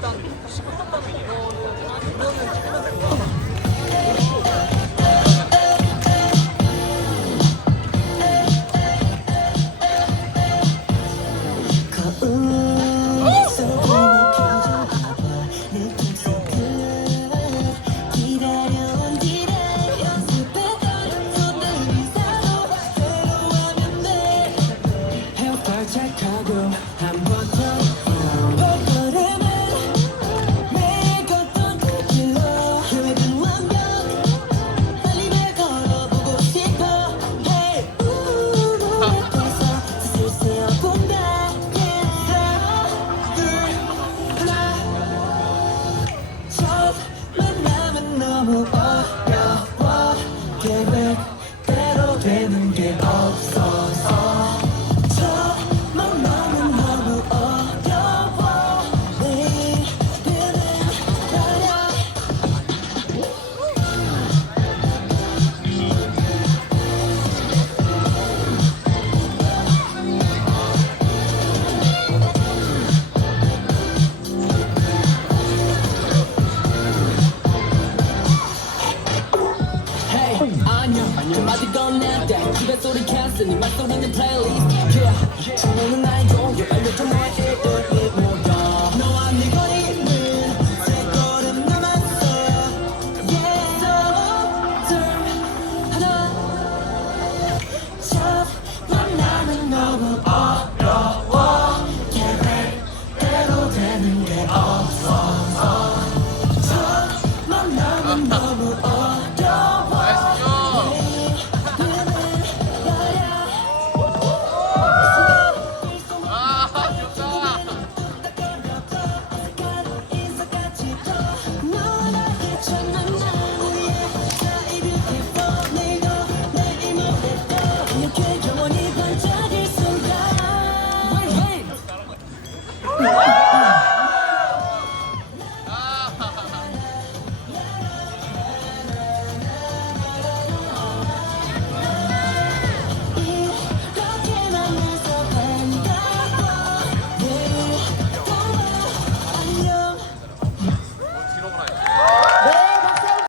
일단 10분 떴다는 이거는 보면은 찍으면 될 거야. Oh. 넌 아직 건난다 집에 소리 캤으니 말소리는 플레이리스트 yeah. 저는 날